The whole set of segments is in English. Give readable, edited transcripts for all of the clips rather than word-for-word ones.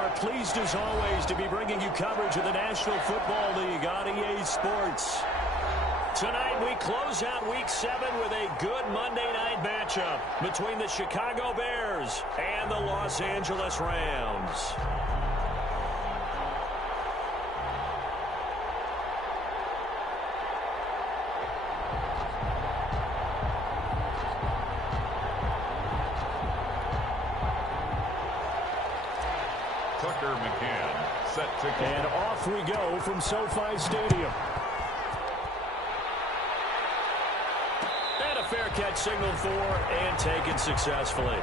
are pleased as always to be bringing you coverage of the National Football League on EA Sports. Tonight we close out Week 7 with a good Monday night matchup between the Chicago Bears and the Los Angeles Rams. And off we go from SoFi Stadium. And a fair catch signaled for and taken successfully.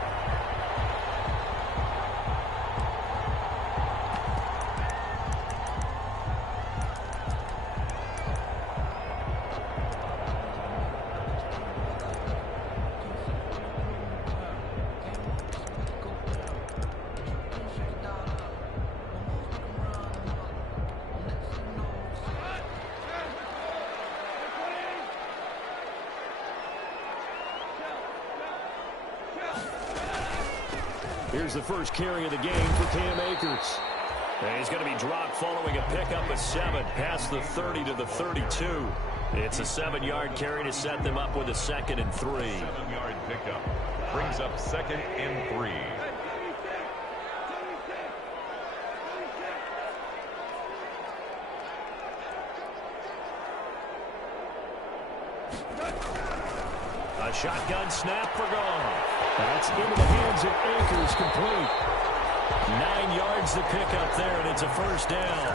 Here's the first carry of the game for Cam Akers. And he's going to be dropped following a pickup of 7 past the 30 to the 32. It's a 7-yard carry to set them up with a 2nd and 3. 7-yard pickup brings up 2nd and 3. A shotgun snap for Goff. That's into the hands of Akers, complete. 9 yards to pick up there, and it's a first down.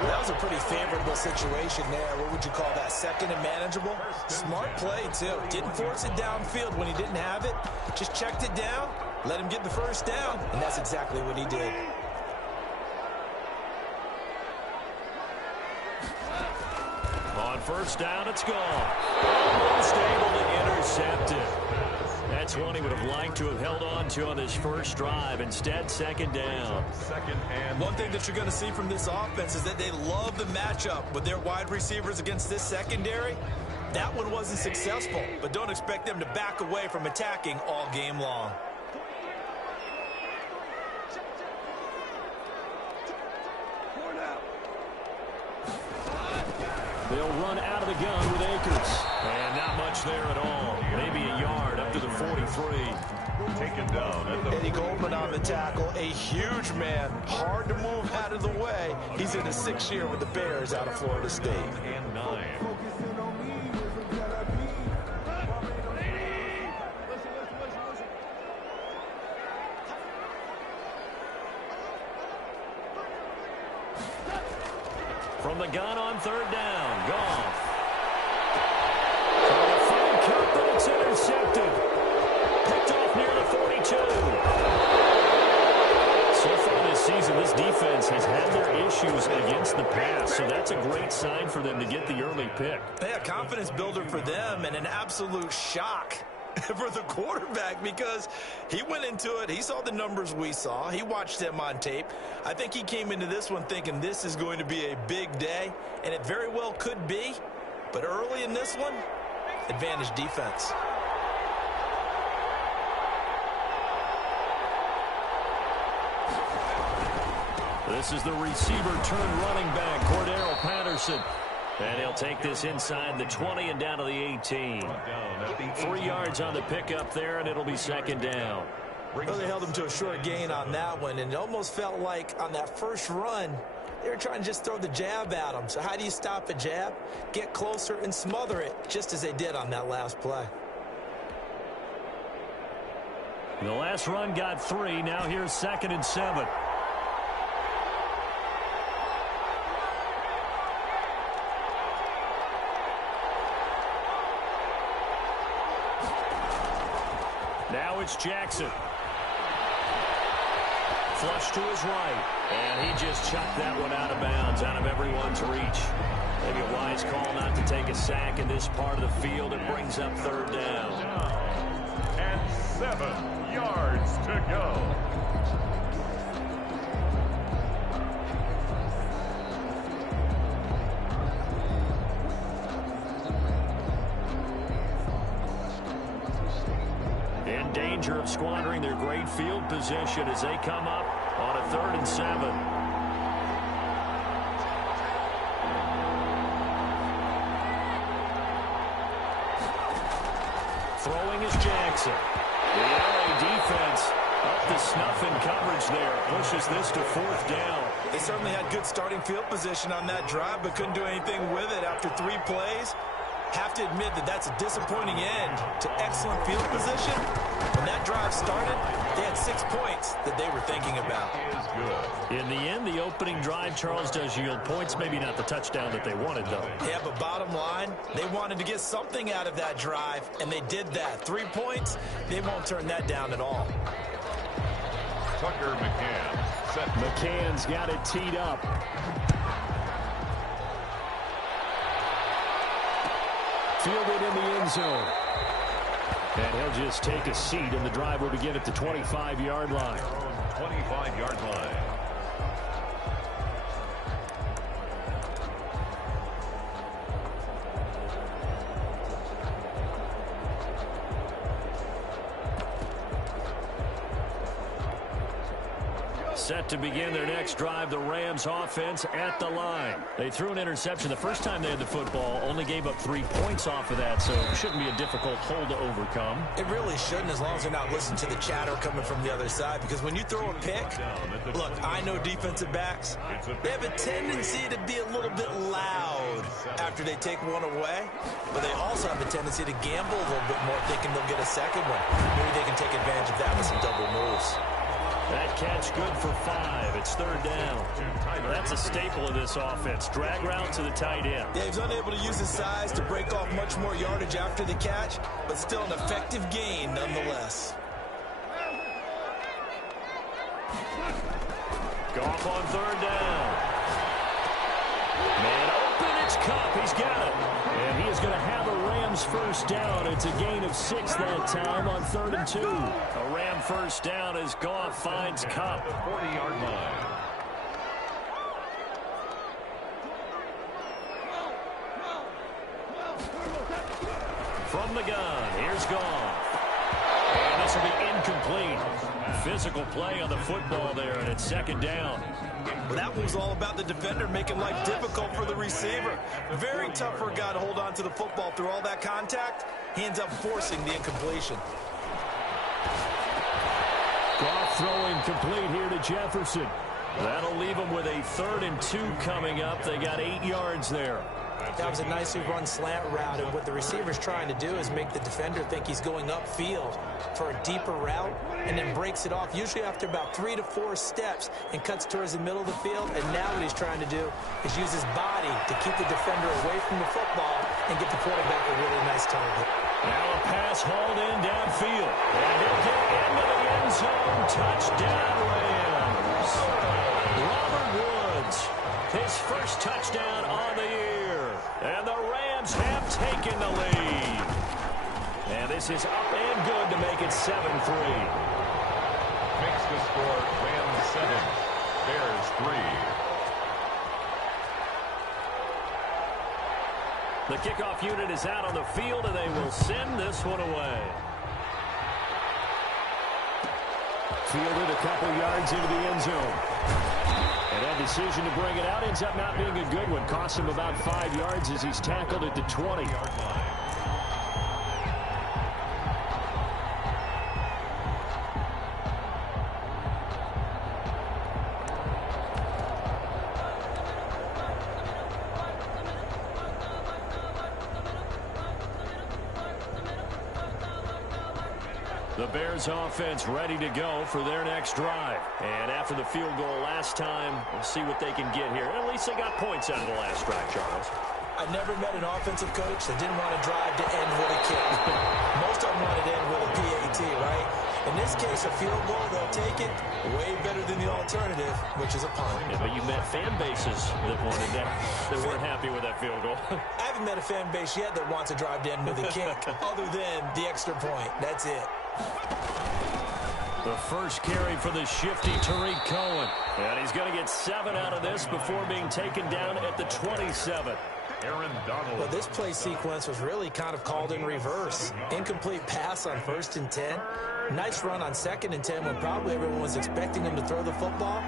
Well, that was a pretty favorable situation there. What would you call that? 2nd and manageable? Smart play, too. Didn't force it downfield when he didn't have it. Just checked it down, let him get the first down, and that's exactly what he did. On first down, it's gone. Almost able to intercept it. That's one he would have liked to have held on to on this first drive. Instead, 2nd down. One thing that you're going to see from this offense is that they love the matchup with their wide receivers against this secondary. That one wasn't successful, but don't expect them to back away from attacking all game long. They'll run out of the gun with Akers. And not much there at all. Maybe a yard up to the 43. Taken down at the Eddie Goldman on the tackle. A huge man. Hard to move out of the way. He's in his 6th year with the Bears out of Florida State. And 9. From the gun on 3rd down, Goff. Trying to find Kupp, but it's intercepted. Picked off near the 42. So far this season, this defense has had their issues against the pass, so that's a great sign for them to get the early pick. Yeah, confidence builder for them and an absolute shock for the quarterback because he went into it. He saw the numbers we saw. He watched them on tape. I think he came into this one thinking this is going to be a big day, and it very well could be. But early in this one, advantage defense. This is the receiver turned running back, Cordero Patterson. And he'll take this inside the 20 and down to the 18. 3 yards on the pickup there, and it'll be 2nd down. Well, they held him to a short gain on that one, and it almost felt like on that first run, they were trying to just throw the jab at him. So how do you stop a jab? Get closer and smother it, just as they did on that last play. The last run got 3. Now here's 2nd and 7. Now it's Jackson. Flush to his right. And he just chucked that one out of bounds, out of everyone's reach. Maybe a wise call not to take a sack in this part of the field. It brings up 3rd down. And 7 yards to go. In danger of squandering their great field position as they come up on a 3rd and 7. Throwing is Jackson. The LA defense up to snuff in coverage there. Pushes this to 4th down. They certainly had good starting field position on that drive, but couldn't do anything with it after 3 plays. Have to admit that that's a disappointing end to excellent field position. When that drive started, they had 6 points that they were thinking about. In the end, the opening drive, Charles, does yield points. Maybe not the touchdown that they wanted, though. Yeah, but bottom line, they wanted to get something out of that drive, and they did that. 3 points, they won't turn that down at all. Tucker McCann. Set. McCann's got it teed up. Fielded in the end zone. And he'll just take a seat, and the drive will begin at the 25-yard line. 25-yard line. Set to begin their next drive, the Rams offense at the line. They threw an interception the first time they had the football, only gave up 3 points off of that, so it shouldn't be a difficult hole to overcome. It really shouldn't, as long as they're not listening to the chatter coming from the other side, because when you throw a pick, look, I know defensive backs, they have a tendency to be a little bit loud after they take one away, but they also have a tendency to gamble a little bit more, thinking they'll get a second one. Maybe they can take advantage of that with some double moves. That catch good for 5. It's 3rd down. That's a staple of this offense. Drag route to the tight end. Yeah, he's unable to use his size to break off much more yardage after the catch, but still an effective gain nonetheless. Goff on 3rd down. Man open, it's Cup. He's got it. And he is going to have a Rams first down. It's a gain of 6 that time on 3rd and 2. A Ram first down as Goff finds Cup. 40-yard line. From the gun, here's Goff. And this will be incomplete. Physical play on the football there, and it's 2nd down. Well, that was all about the defender making life difficult for the receiver. Very tough for a guy to hold on to the football through all that contact. He ends up forcing the incompletion. Goff throwing complete here to Jefferson. That'll leave them with a 3rd and 2 coming up. They got 8 yards there. That was a nicely run slant route, and what the receiver's trying to do is make the defender think he's going upfield for a deeper route, and then breaks it off, usually after about 3 to 4 steps, and cuts towards the middle of the field. And now what he's trying to do is use his body to keep the defender away from the football and get the quarterback a really nice target. Now a pass hauled in downfield, and he'll get into the end zone. Touchdown, Rams. Robert Woods, his first touchdown on the year. And the Rams have taken the lead. And this is up and good to make it 7-3. Makes the score Rams 7, Bears 3. The kickoff unit is out on the field, and they will send this one away. Fielded a couple yards into the end zone. And that decision to bring it out ends up not being a good one. Costs him about 5 yards as he's tackled at the 20-yard line. The Bears offense ready to go for their next drive. And after the field goal last time, we'll see what they can get here. At least they got points out of the last drive, Charles. I've never met an offensive coach that didn't want to drive to end with a kick. Most of them wanted to end with a PAT, right? In this case, a field goal, they'll take it way better than the alternative, which is a punt. Yeah, but you met fan bases that wanted that, that weren't happy with that field goal. I haven't met a fan base yet that wants to drive to end with a kick, other than the extra point. That's it. The first carry for the shifty Tariq Cohen. And he's going to get 7 out of this before being taken down at the 27. Aaron Donald. Well, this play sequence was really kind of called in reverse. Incomplete pass on 1st and 10. Nice run on 2nd and 10 when probably everyone was expecting him to throw the football.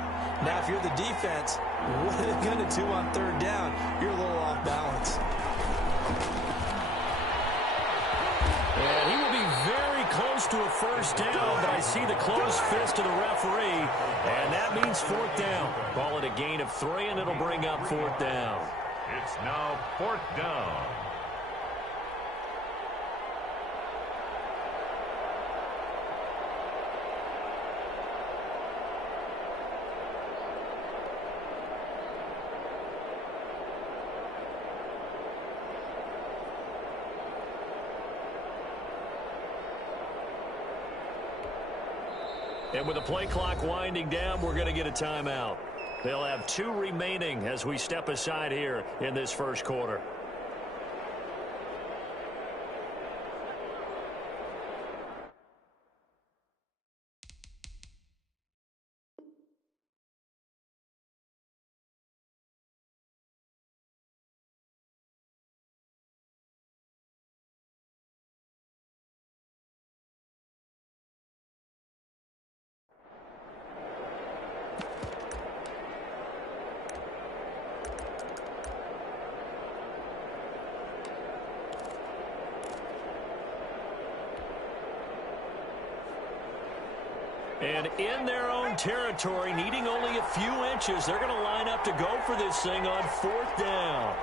Now, if you're the defense, what are they going to do on 3rd down? You're a little off balance. And he will be very close to a 1st down, but I see the closed fist of the referee, and that means 4th down. Call it a gain of 3, and it'll bring up 4th down. It's now 4th down. And with the play clock winding down, we're going to get a timeout. They'll have 2 remaining as we step aside here in this 1st quarter. And in their own territory, needing only a few inches, they're going to line up to go for this thing on 4th down.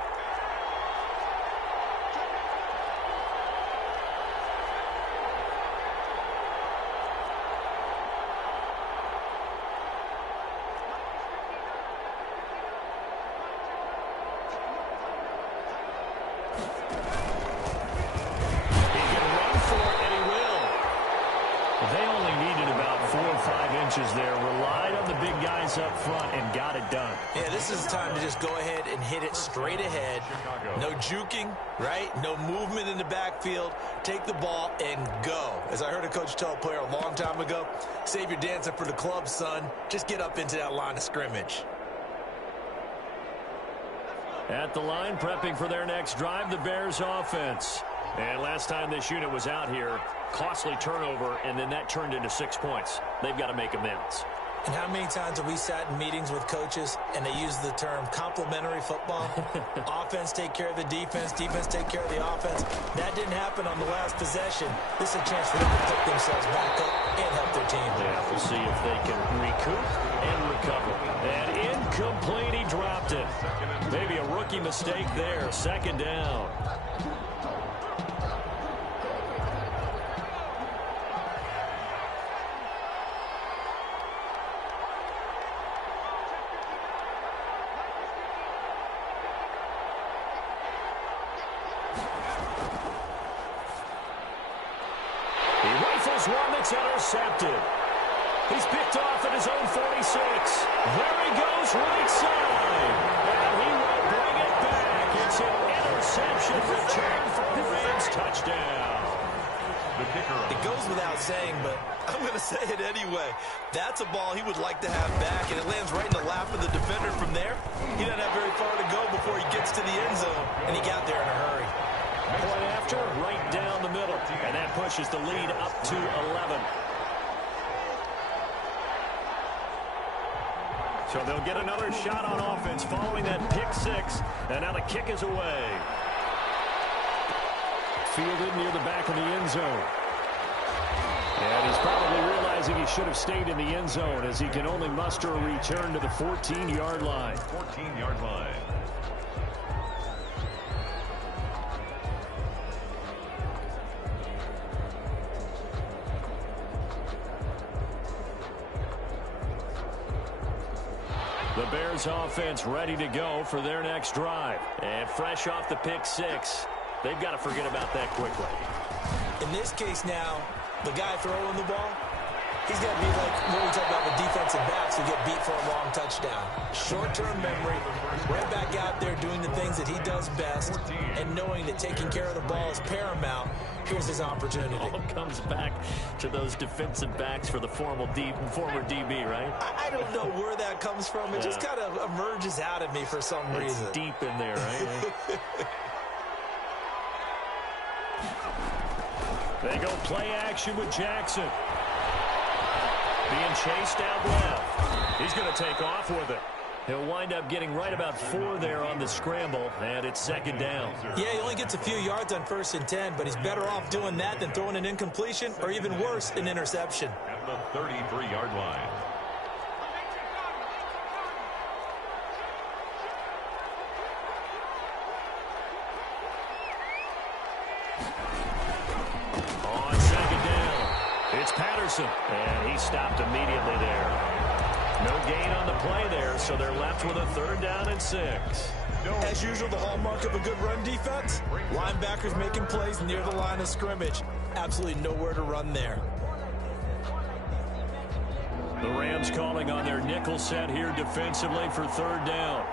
There, relied on the big guys up front and got it done. Yeah, this is the time to just go ahead and hit it straight ahead. No juking, right? No movement in the backfield. Take the ball and go. As I heard a coach tell a player a long time ago, save your dancing for the club, son. Just get up into that line of scrimmage. At the line, prepping for their next drive, the Bears offense. And last time this unit was out here, costly turnover, and then that turned into 6 points. They've got to make amends. And how many times have we sat in meetings with coaches and they use the term complementary football? Offense take care of the defense, defense take care of the offense. That didn't happen on the last possession. This is a chance for them to pick themselves back up and help their team. Yeah, we'll see if they can recoup and recover. And incomplete, he dropped it. Maybe a rookie mistake there. 2nd down. One that's intercepted. He's picked off at his own 46. There he goes, right side. And he will bring it back. It's an interception return for a Rams touchdown. It goes without saying, but I'm going to say it anyway. That's a ball he would like to have back, and it lands right in the lap of the defender from there. He doesn't have very far to go before he gets to the end zone, and he got there in a hurry. Point after, right down the middle. And that pushes the lead up to 11. So they'll get another shot on offense following that pick 6. And now the kick is away. Fielded near the back of the end zone. And he's probably realizing he should have stayed in the end zone as he can only muster a return to the 14-yard line. 14-yard line. The Bears offense ready to go for their next drive. And fresh off the pick 6, they've got to forget about that quickly. In this case now, the guy throwing the ball, He's going to be like what we talk about with defensive backs who get beat for a long touchdown. Short-term memory, right back out there doing the things that he does best, and knowing that taking care of the ball is paramount. Here's his opportunity. It all comes back to those defensive backs for the former DB, right? I don't know where that comes from. It just kind of emerges out of me for some reason. It's deep in there, right? They go play action with Jackson. Being chased out left. He's going to take off with it. He'll wind up getting right about 4 there on the scramble, and it's second down. Yeah, he only gets a few yards on 1st and 10, but he's better off doing that than throwing an incompletion or even worse, an interception. At the 33-yard line. On second down, it's Patterson, and he stopped immediately there. No gain on the play there, so they're left with a 3rd down and 6. As usual, the hallmark of a good run defense, linebackers making plays near the line of scrimmage. Absolutely nowhere to run there. The Rams calling on their nickel set here defensively for 3rd down.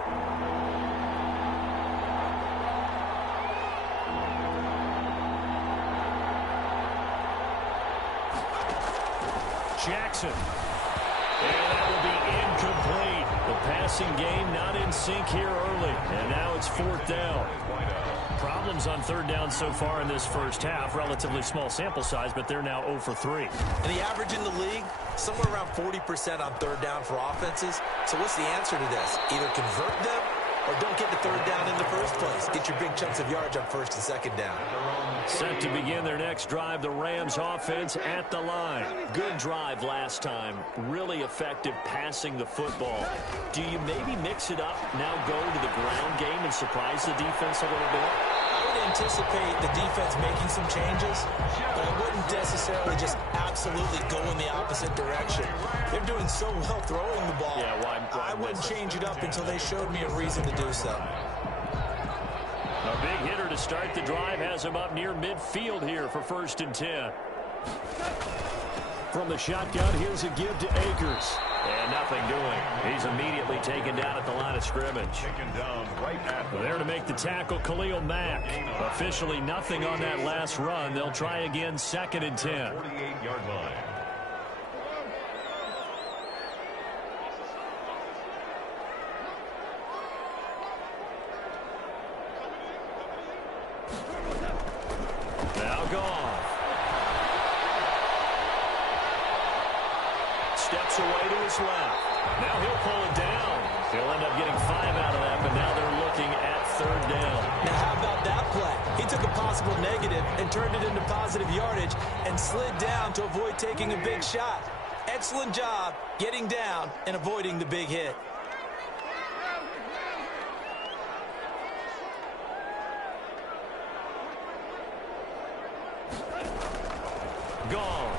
Jackson. And that will be incomplete. The passing game not in sync here early. And now it's 4th down. Problems on 3rd down so far in this first half. Relatively small sample size, but they're now 0 for 3. And the average in the league, somewhere around 40% on 3rd down for offenses. So what's the answer to this? Either convert them or don't get the 3rd down in the first place. Get your big chunks of yards on 1st and 2nd down. Set to begin their next drive, the Rams offense at the line. Good drive last time. Really effective passing the football. Do you maybe mix it up, now go to the ground game and surprise the defense a little bit? I would anticipate the defense making some changes, but I wouldn't necessarily just absolutely go in the opposite direction. They're doing so well throwing the ball. Yeah, why I wouldn't change it up until they showed me a reason to do so. A big hitter to start the drive has him up near midfield here for 1st and 10. From the shotgun, here's a give to Akers. And nothing doing. He's immediately taken down at the line of scrimmage. Taken down right at the There to make the tackle, Khalil Mack. Officially nothing on that last run. They'll try again, 2nd and 10. 48-yard line. Now gone. Steps away to his left. Now he'll pull it down. He'll end up getting 5 out of that, but now they're looking at 3rd down. Now how about that play? He took a possible negative and turned it into positive yardage and slid down to avoid taking a big shot. Excellent job getting down and avoiding the big hit. Gone.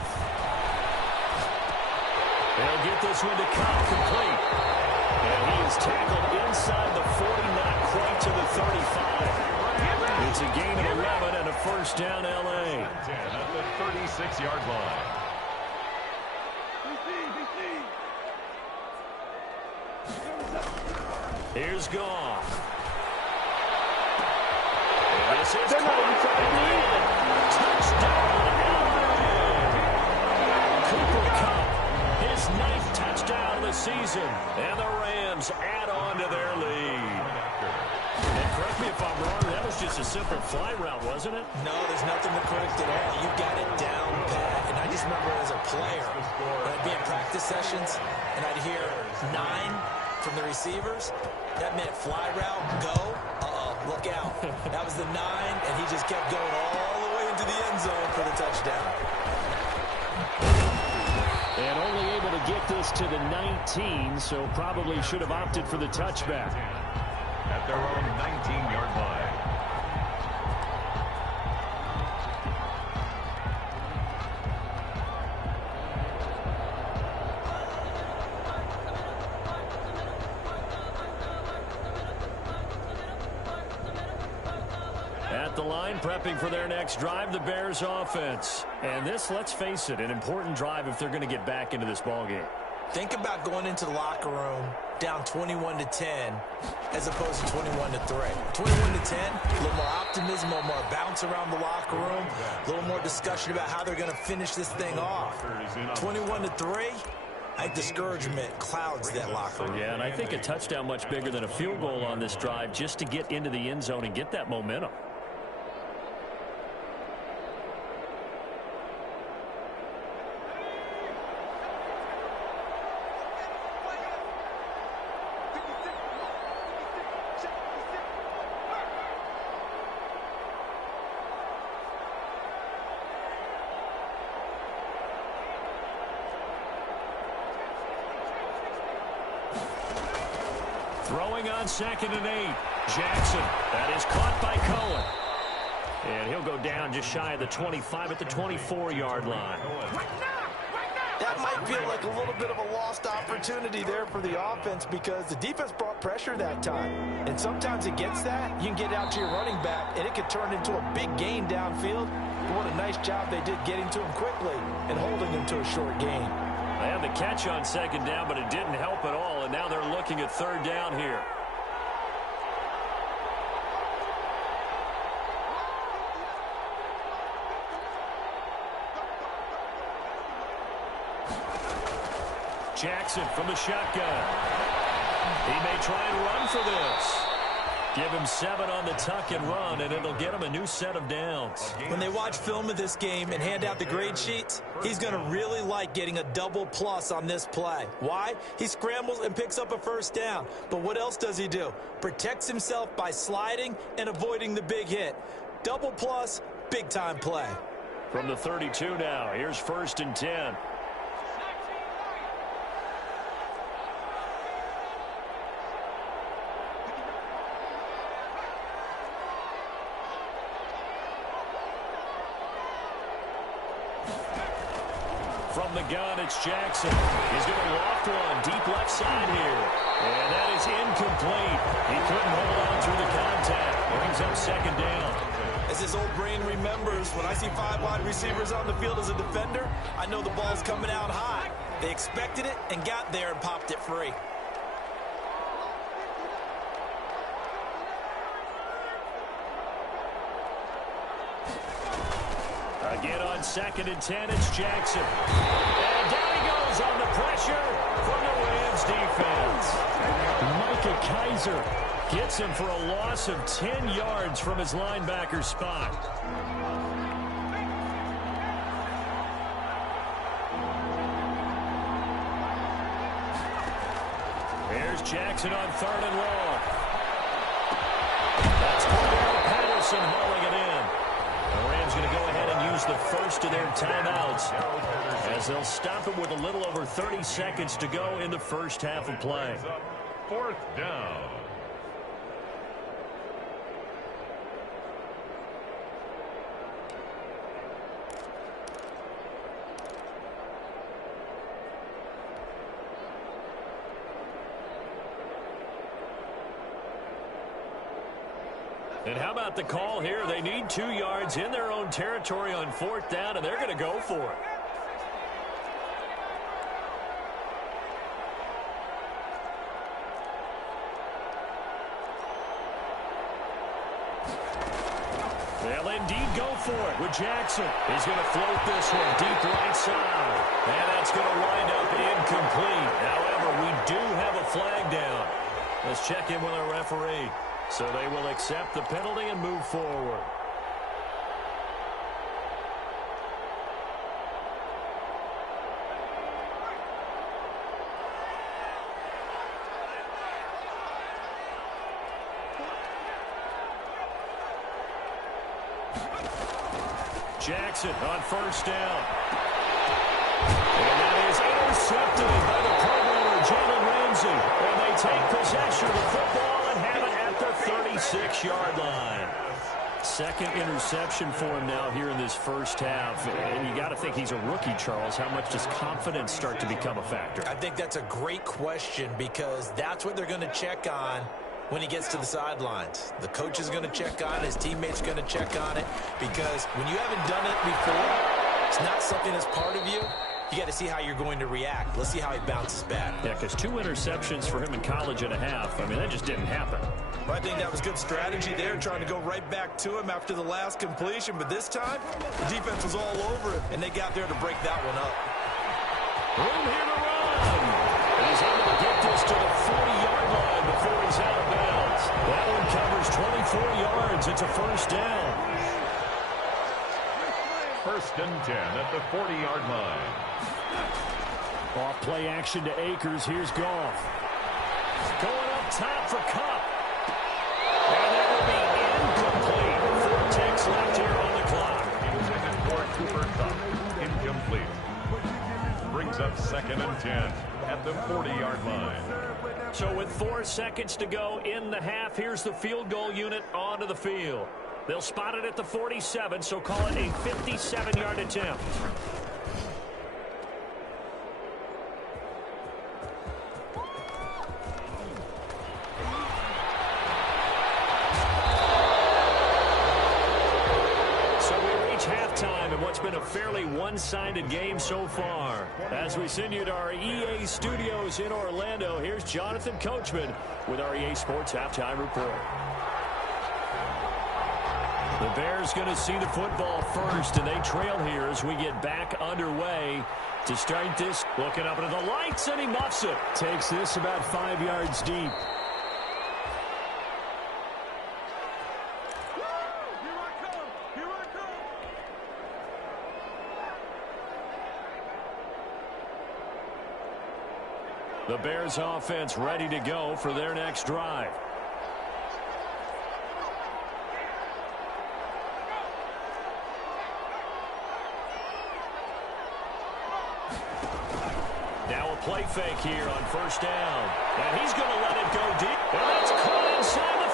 They'll get this one to Cobb complete. And he is tackled inside the 40, not quite to the 35. It's a gain of 11 and a 1st down, L.A. 10 at the 36-yard line. Here's Goff. And this is touchdown, Cooper Kupp, his 9th touchdown of the season, and the Rams add on to their lead. And correct me if I'm wrong, that was just a simple fly route, wasn't it? No, there's nothing to correct at all. You got it down pat. And I just remember as a player, when I'd be in practice sessions, and I'd hear 9 from the receivers, that meant fly route, go, look out. That was the 9, and he just kept going all the way into the end zone for the touchdown. And only able to get this to the 19, so probably should have opted for the touchback. At their own 19-yard line. At the line, prepping for their next drive, the Bears offense. And this, let's face it, an important drive if they're going to get back into this ballgame. Think about going into the locker room down 21-10 as opposed to 21-3. 21-10, a little more optimism, a little more bounce around the locker room, a little more discussion about how they're going to finish this thing off. 21-3, I think discouragement clouds that locker room. Yeah, and I think a touchdown much bigger than a field goal on this drive just to get into the end zone and get that momentum. Throwing on 2nd and 8. Jackson. That is caught by Cohen. And he'll go down just shy of the 25 at the 24-yard line. That might feel like a little bit of a lost opportunity there for the offense because the defense brought pressure that time. And sometimes against that, you can get out to your running back, and it could turn into a big gain downfield. But what a nice job they did getting to him quickly and holding him to a short gain. They had the catch on 2nd down, but it didn't help at all, and now they're looking at 3rd down here. Jackson from the shotgun. He may try and run for this. Give him 7 on the tuck and run, and it'll get him a new set of downs. When they watch film of this game and hand out the grade sheets, he's going to really like getting a double plus on this play. Why? He scrambles and picks up a 1st down. But what else does he do? Protects himself by sliding and avoiding the big hit. Double plus, big-time play. From the 32 now, here's 1st and 10. From the gun, it's Jackson. He's going to loft one deep left side here. And that is incomplete. He couldn't hold on through the contact. Brings up 2nd down. As his old brain remembers, when I see 5 wide receivers on the field as a defender, I know the ball's coming out high. They expected it and got there and popped it free. Again on 2nd and 10, it's Jackson. And down he goes on the pressure from the Rams defense. Micah Kaiser gets him for a loss of 10 yards from his linebacker spot. Here's Jackson on 3rd and long. That's Cordell Patterson hauling it in. The Rams going to go ahead and use the first of their timeouts as they'll stop it with a little over 30 seconds to go in the first half of play. 4th down. And how about the call here? They need 2 yards in their own territory on 4th down, and they're going to go for it. They'll indeed go for it with Jackson. He's going to float this one deep right side. And that's going to wind up incomplete. However, we do have a flag down. Let's check in with our referee. So they will accept the penalty and move forward. Jackson on 1st down. And that is intercepted by the Pro Bowler, Jalen Ramsey. And they take possession of the football and have it at the 36-yard line. 2nd interception for him now here in this first half. And you got to think he's a rookie, Charles. How much does confidence start to become a factor? I think that's a great question because that's what they're going to check on when he gets to the sidelines. The coach is going to check on it. His teammates are going to check on it, because when you haven't done it before, it's not something that's part of you. You got to see how you're going to react. Let's see how he bounces back. Yeah, because 2 interceptions for him in college and a half. I mean, that just didn't happen. Well, I think that was good strategy there, trying to go right back to him after the last completion. But this time, the defense was all over him, and they got there to break that one up. Room here to run. And he's able to get this to the 40-yard line before he's out of bounds. That one covers 24 yards. It's a first down. First and 10 at the 40-yard line. Off play action to Akers. Here's Goff. Going up top for Kupp. And that will be incomplete. 4 ticks left here on the clock. Intended for Cooper Kupp. Incomplete. Brings up second and 10 at the 40-yard line. So with 4 seconds to go in the half, here's the field goal unit onto the field. They'll spot it at the 47, so call it a 57-yard attempt. Halftime in what's been a fairly one-sided game so far. As we send you to our EA studios in Orlando, here's Jonathan Coachman with our EA Sports Halftime Report. The Bears going to see the football first, and they trail here as we get back underway to start this. Looking up into the lights, and he muffs it. Takes this about 5 yards deep. The Bears offense ready to go for their next drive. Now a play fake here on first down. And he's going to let it go deep. And that's caught inside the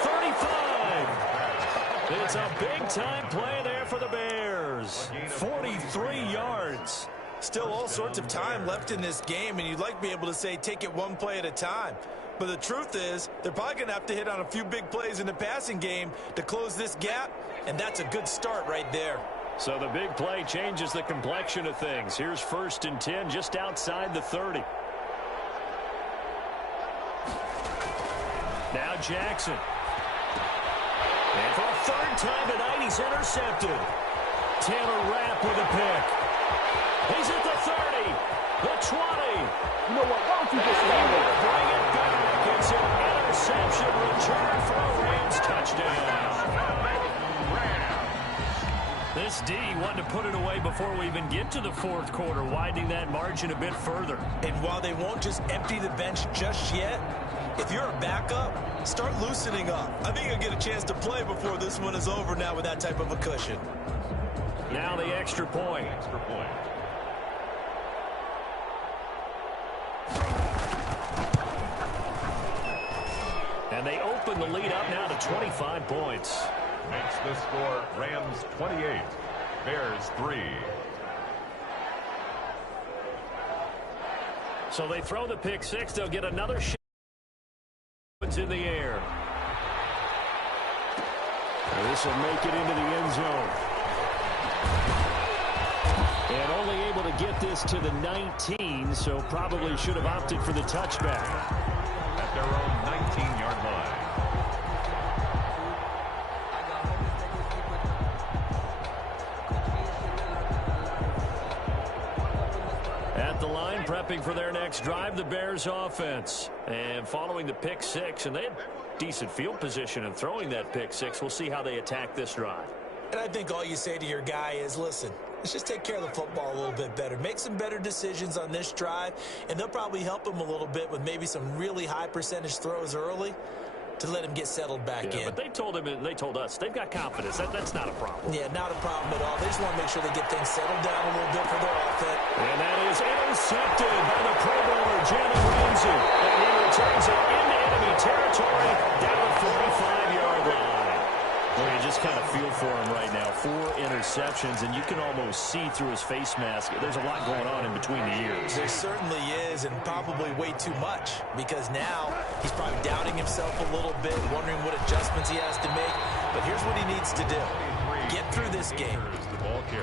35. It's a big-time play there for the Bears. 43 yards. Still all sorts of time left in this game, and you'd like to be able to say take it one play at a time. But the truth is, they're probably going to have to hit on a few big plays in the passing game to close this gap, and that's a good start right there. So the big play changes the complexion of things. Here's first and 10 just outside the 30. Now Jackson. And for a third time tonight, he's intercepted. Taylor Rapp with a pick. He's at the 30, the 20. You know what? Why don't you just Bring it back. It's an interception return for a Rams touchdown. This D wanted to put it away before we even get to the fourth quarter, widening that margin a bit further. And while they won't just empty the bench just yet, if you're a backup, start loosening up. I think you'll get a chance to play before this one is over now with that type of a cushion. Now the extra point. And they open the lead up now to 25 points. Makes the score Rams 28, Bears 3. So they throw the pick six. They'll get another shot. It's in the air. And this will make it into the end zone. And only able to get this to the 19, so probably should have opted for the touchback. At their own 19-yard line. At the line, prepping for their next drive, the Bears offense. And following the pick six, and they had decent field position in throwing that pick six. We'll see how they attack this drive. And I think all you say to your guy is, listen, let's just take care of the football a little bit better. Make some better decisions on this drive, and they'll probably help him a little bit with maybe some really high percentage throws early to let him get settled back in. But they told him, and they told us, they've got confidence. That's not a problem. Yeah, not a problem at all. They just want to make sure they get things settled down a little bit for their offense. And that is intercepted by the Pro Bowler, Jalen Ramsey. And he returns it into enemy territory down the 45-yard line. Well, you just kind of feel for him right now. 4 interceptions, and you can almost see through his face mask. There's a lot going on in between the ears. There certainly is, and probably way too much, because now he's probably doubting himself a little bit, wondering what adjustments he has to make. But here's what he needs to do. Get through this game.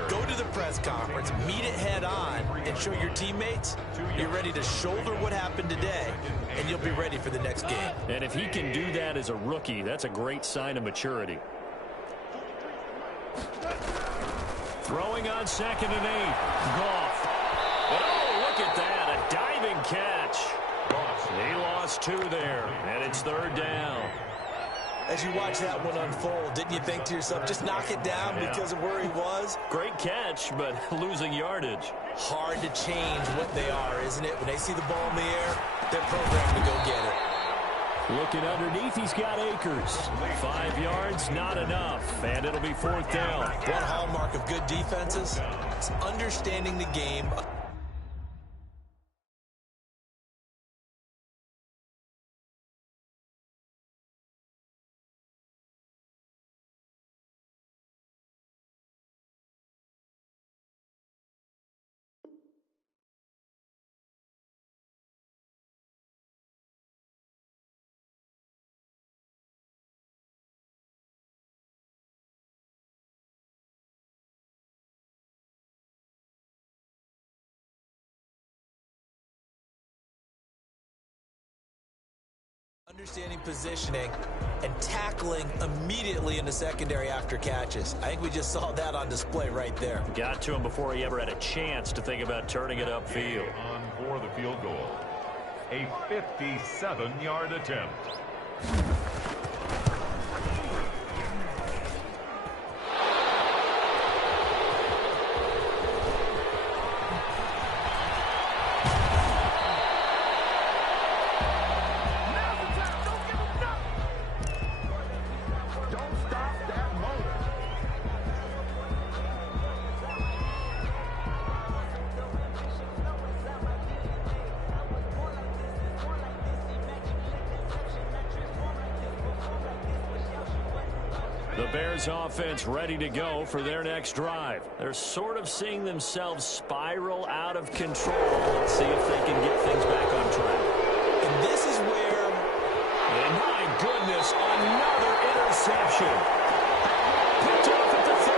Go to the press conference, meet it head on, and show your teammates you're ready to shoulder what happened today, and you'll be ready for the next game. And if he can do that as a rookie, that's a great sign of maturity. Throwing on 2nd and 8. Goff. Oh, look at that. A diving catch. He lost 2 there, and it's 3rd down. As you watch that one unfold, didn't you think to yourself, just knock it down because of where he was? Great catch, but losing yardage. Hard to change what they are, isn't it? When they see the ball in the air, they're programmed to go get it. Looking underneath, he's got Akers. 5 yards, not enough, and it'll be 4th down. One hallmark of good defenses is understanding the game. Understanding positioning and tackling immediately in the secondary after catches. I think we just saw that on display right there. Got to him before he ever had a chance to think about turning it upfield. On for the field goal. A 57-yard attempt. The Bears offense ready to go for their next drive. They're sort of seeing themselves spiral out of control. Let's see if they can get things back on track. And this is where... And my goodness, another interception. Picked off at the 30.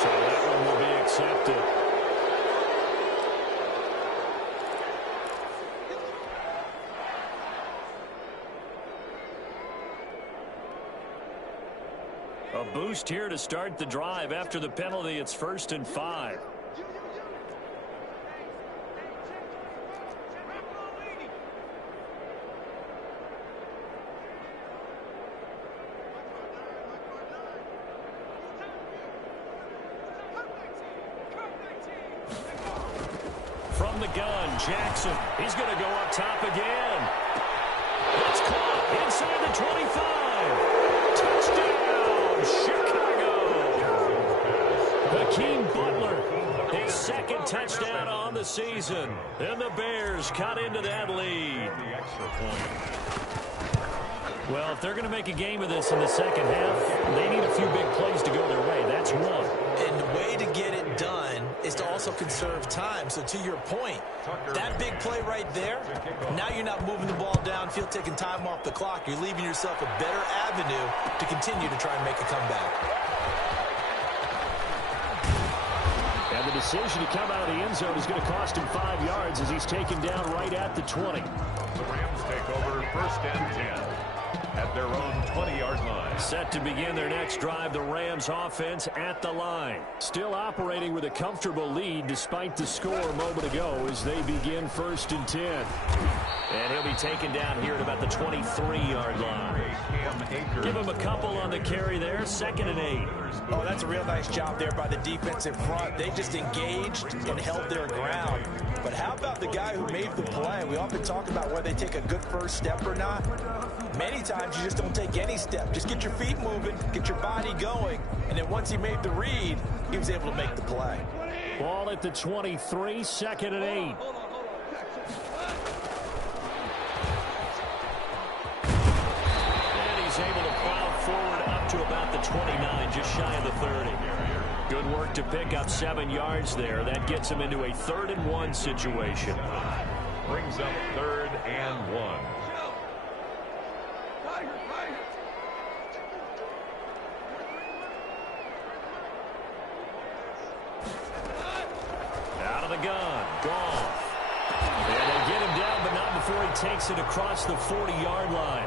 So that one will be accepted. A boost here to start the drive. After the penalty, it's 1st and 5. From the gun, Jackson. He's going to go up top again. It's caught inside the 25. Touchdown! Chicago. Hakeem Butler, his 2nd touchdown on the season. And the Bears cut into that lead. The extra point. Well, if they're going to make a game of this in the second half, they need a few big plays to go their way. That's one. And the way to get it done is to also conserve time. So to your point, that big play right there, now you're not moving the ball downfield, taking time off the clock. You're leaving yourself a better avenue to continue to try and make a comeback. And the decision to come out of the end zone is going to cost him 5 yards as he's taken down right at the 20. The Rams take over 1st and 10 at their own 20-yard line. Set to begin their next drive, the Rams offense at the line. Still operating with a comfortable lead despite the score a moment ago as they begin 1st and 10. And he'll be taken down here at about the 23-yard line. Give him a couple on the carry there, 2nd and 8. Oh, that's a real nice job there by the defense in front. They just engaged and held their ground. But how about the guy who made the play? We often talk about whether they take a good first step or not. Many times you just don't take any step. Just get your feet moving, get your body going. And then once he made the read, he was able to make the play. Ball at the 23, 2nd and 8. And he's able to plow forward up to about the 29, just shy of the 30. Good work to pick up 7 yards there. That gets him into a 3rd-and-1 situation. Brings up 3rd and 1. Out of the gun. Gone. And they get him down, but not before he takes it across the 40-yard line.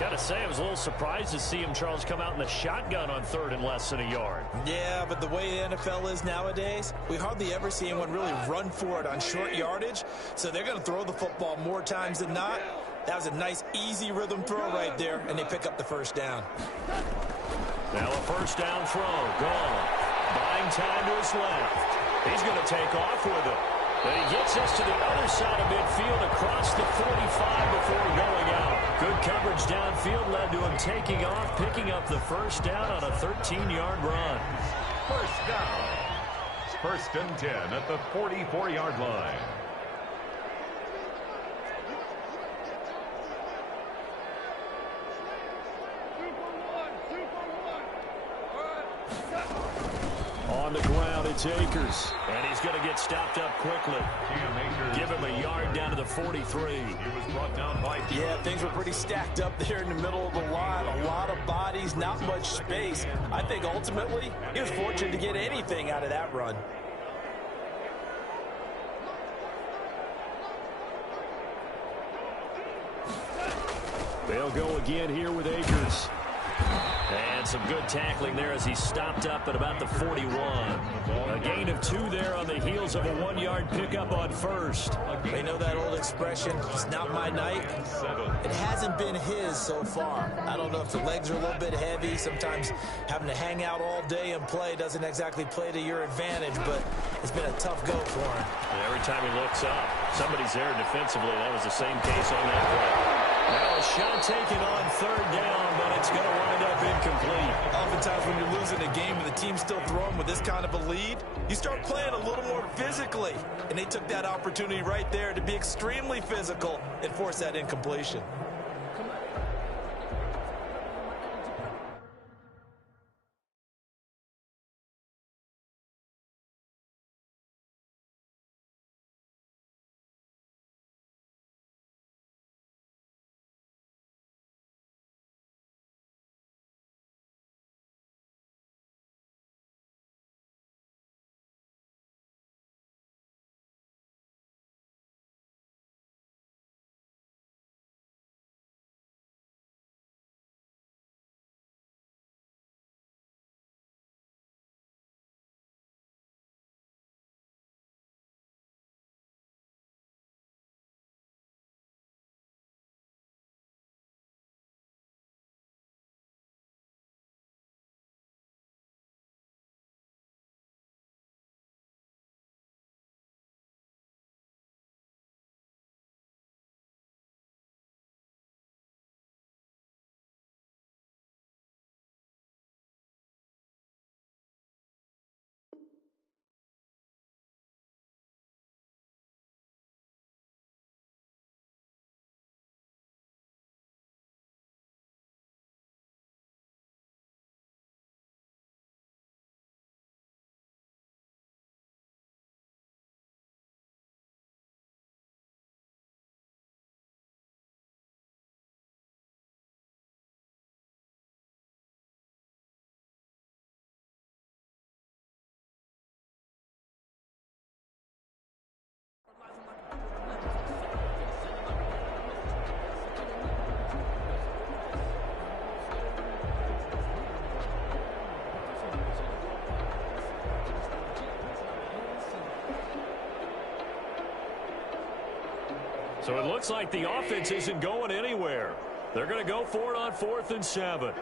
Got to say, I was a little surprised to see him, Charles, come out in the shotgun on 3rd and less than a yard. Yeah, but the way the NFL is nowadays, we hardly ever see anyone really run for it on short yardage. So they're going to throw the football more times than not. That was a nice, easy rhythm throw right there, and they pick up the 1st down. Now a 1st down throw. Gone. Buying time to his left. He's going to take off with it. And he gets us to the other side of midfield across the 45 before going out. Good coverage downfield led to him taking off, picking up the 1st down on a 13-yard run. 1st down. 1st and 10 at the 44-yard line. On the ground, it's Akers. And he's going to get stopped up quickly. Give him a yard down to the 43. He was brought down by... Yeah, things were pretty stacked up there in the middle of the line. A lot of bodies, not much space. I think ultimately he was fortunate to get anything out of that run. They'll go again here with Akers. And some good tackling there as he stopped up at about the 41. A gain of 2 there on the heels of a 1-yard pickup on 1st. They know that old expression, it's not my night. It hasn't been his so far. I don't know if the legs are a little bit heavy. Sometimes having to hang out all day and play doesn't exactly play to your advantage, but it's been a tough go for him. And every time he looks up, somebody's there defensively. That was the same case on that play. Now a shot taken on 3rd down, but it's going to wind up incomplete. Oftentimes when you're losing a game and the team's still throwing with this kind of a lead, you start playing a little more physically. And they took that opportunity right there to be extremely physical and force that incompletion. So it looks like the offense isn't going anywhere. They're going to go for it on 4th and 7.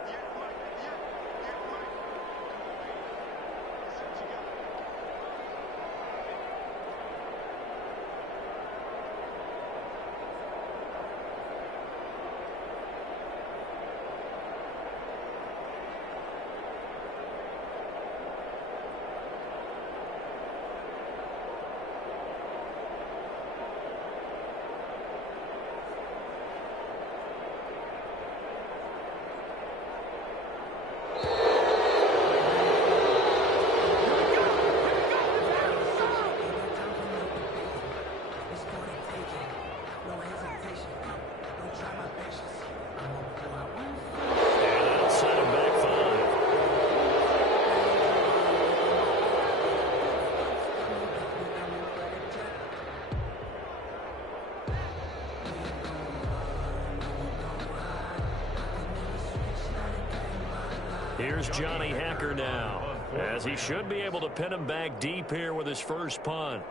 Here's Johnny Hacker now, as he should be able to pin him back deep here with his first punt.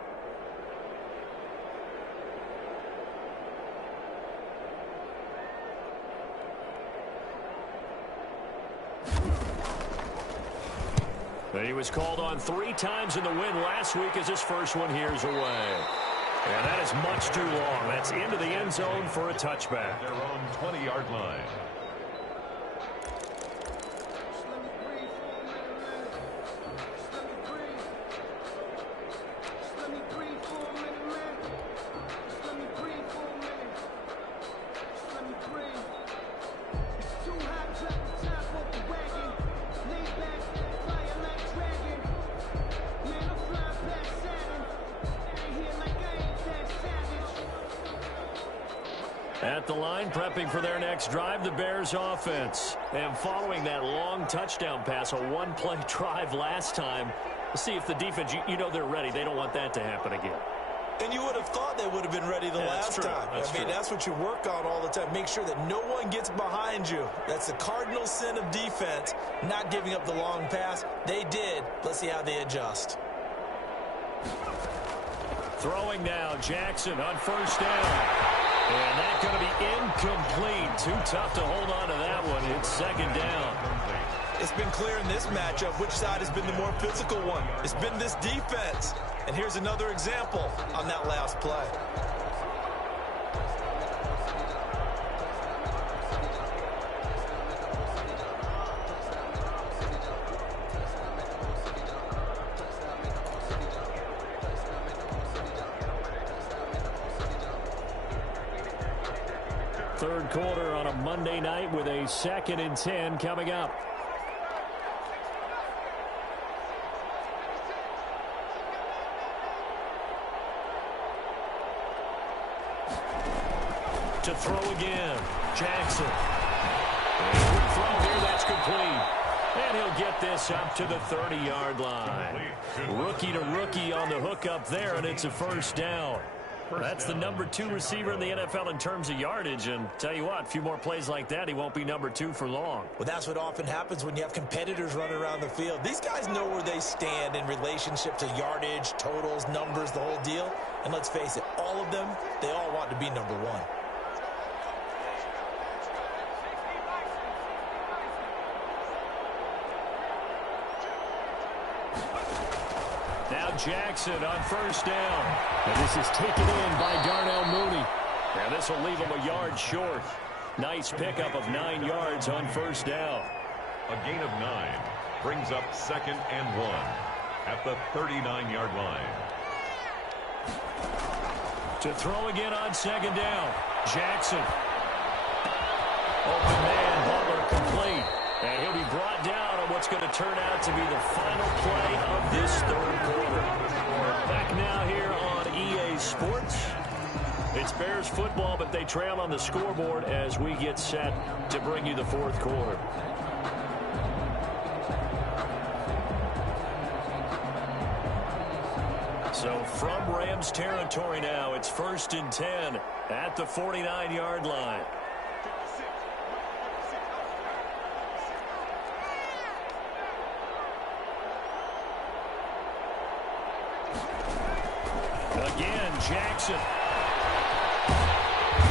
He was called on 3 times in the win last week as his first one here's away. And that is much too long. That's into the end zone for a touchback. Their own 20-yard line. At the line, prepping for their next drive, the Bears offense. And following that long touchdown pass, a one-play drive last time, we'll see if the defense, you know they're ready. They don't want that to happen again. And you would have thought they would have been ready the last time. That's what you work on all the time. Make sure that no one gets behind you. That's the cardinal sin of defense, not giving up the long pass. They did. Let's see how they adjust. Throwing now, Jackson on first down. And that's going to be incomplete. Too tough to hold on to that one. It's second down. It's been clear in this matchup which side has been the more physical one. It's been this defense. And here's another example on that last play. Third quarter on a Monday night with a 2nd and 10 coming up. To throw again, Jackson. Quick throw here, that's complete. And he'll get this up to the 30-yard line. Rookie to rookie on the hook up there, and it's a first down. That's the number 2 receiver in the NFL in terms of yardage. And tell you what, a few more plays like that, he won't be number 2 for long. Well, that's what often happens when you have competitors running around the field. These guys know where they stand in relationship to yardage, totals, numbers, the whole deal. And let's face it, all of them, they all want to be number 1. Now Jackson on first down. And this is taken in by Darnell Mooney. And this will leave him a yard short. Nice pickup of 9 yards on first down. A gain of 9 brings up 2nd and 1 at the 39-yard line. To throw again on 2nd down. Jackson. Open man, Butler complete. And he'll be brought down on what's going to turn out to be the final play of this third quarter. Back now here on EA Sports. It's Bears football, but they trail on the scoreboard as we get set to bring you the fourth quarter. So from Rams territory now, it's 1st and 10 at the 49-yard line. Again, Jackson.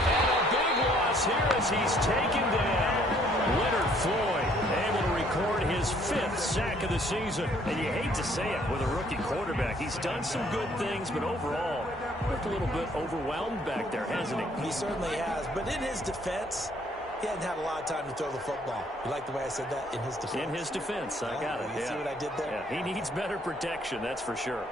And a big loss here as he's taken down. Leonard Floyd able to record his 5th sack of the season. And you hate to say it with a rookie quarterback. He's done some good things, but overall, looked a little bit overwhelmed back there, hasn't he? He certainly has. But in his defense, he hadn't had a lot of time to throw the football. You like the way I said that? In his defense? In his defense. I got it. You see what I did there? Yeah, he needs better protection, that's for sure.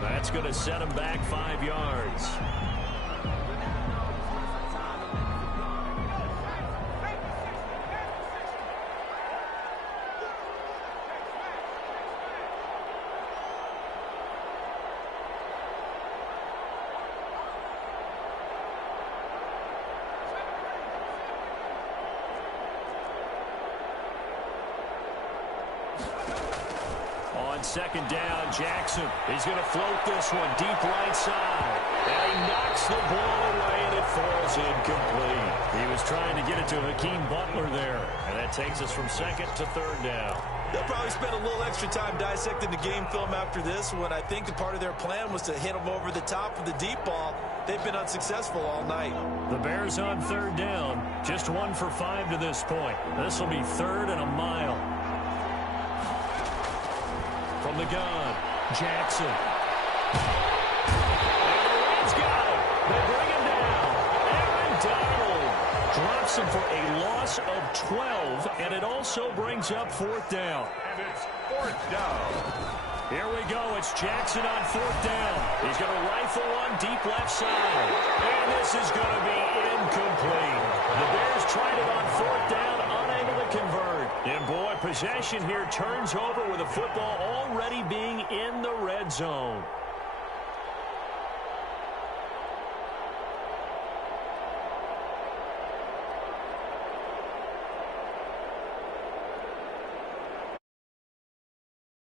That's going to set him back 5 yards. second down. Jackson, he's going to float this one deep right side. And he knocks the ball away, and it falls incomplete. He was trying to get it to Hakeem Butler there. And that takes us from second to third down. They'll probably spend a little extra time dissecting the game film after this one. I think the part of their plan was to hit them over the top of the deep ball. They've been unsuccessful all night. The Bears on third down. Just 1 for 5 to this point. This will be 3rd and a mile. From the gun, Jackson. And the Reds got him. They bring him down. Aaron Donald drops him for a loss of 12, and it also brings up 4th down. And it's 4th down. Here we go. It's Jackson on 4th down. He's going to rifle one deep left side. And this is going to be incomplete. The Bears tried it on 4th down, unable to convert. And boy, possession here turns over with the football already being in the red zone.